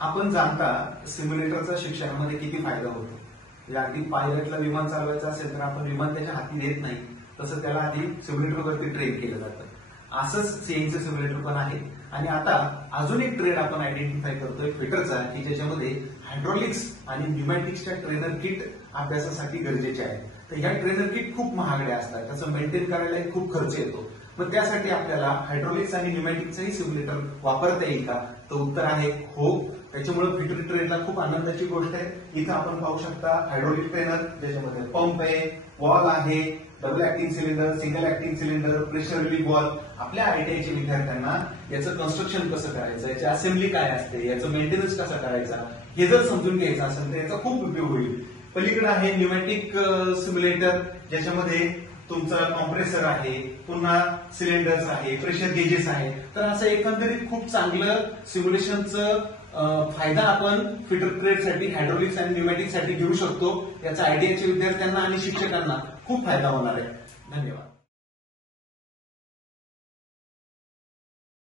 आपण जाणता सिम्युलेटरचा शिक्षणामध्ये किती फायदा होतो. अगदी पायलटला विमान चालवायचं असेल तर आपण विमान त्याच्या हाती देत नाही, तसं त्याला आधी सिम्युलेटरवरती ट्रेन केलं जातं. असंच सीएनसी सिम्युलेटर पण आहे. आणि आता अजून एक ट्रेंड आपण आयडेंटिफाय करतोय फिटरचा, की ज्याच्यामध्ये हायड्रॉलिक्स आणि न्यूमॅटिक्सच्या ट्रेनर किट अभ्यासासाठी गरजेचे आहे. तर ह्या ट्रेनर किट खूप महागड्या असतात, त्याचं मेंटेन करायला खूप खर्च येतो. मग त्यासाठी आपल्याला हायड्रॉलिक्स आणि न्यूमॅटिक्सचंही सिम्युलेटर वापरता येईल का? तर उत्तर आहे हो. त्याच्यामुळे फिटर ट्रेनला खूप आनंदाची गोष्ट आहे. इथं आपण पाहू शकता हायड्रॉलिक ट्रेनर, ज्याच्यामध्ये पंप आहे, वॉल आहे, double acting cylinder, single acting cylinder, pressure relief wall. आपल्या आयटीआयच्या विद्यार्थ्यांना याचं कन्स्ट्रक्शन कसं करायचं, याची असेंब्ली काय असते, याचं मेंटेनन्स कसा करायचा, हे जर समजून घ्यायचं असेल तर याचा खूप उपयोग होईल. पलीकडे आहे न्यूमॅटिक सिम्युलेटर, ज्याच्यामध्ये तुमचं कॉम्प्रेसर आहे, पुन्हा सिलेंडर्स आहे, प्रेशर गेजेस आहे. तर असं एकंदरीत खूप चांगलं सिम्युलेशनचं फायदा आपण फिटर ट्रेडसाठी, हायड्रॉलिक्स आणि न्यूमॅटिक्ससाठी घेऊ शकतो. याचा आयटीआयच्या विद्यार्थ्यांना आणि शिक्षकांना खूप फायदा होणार आहे. धन्यवाद.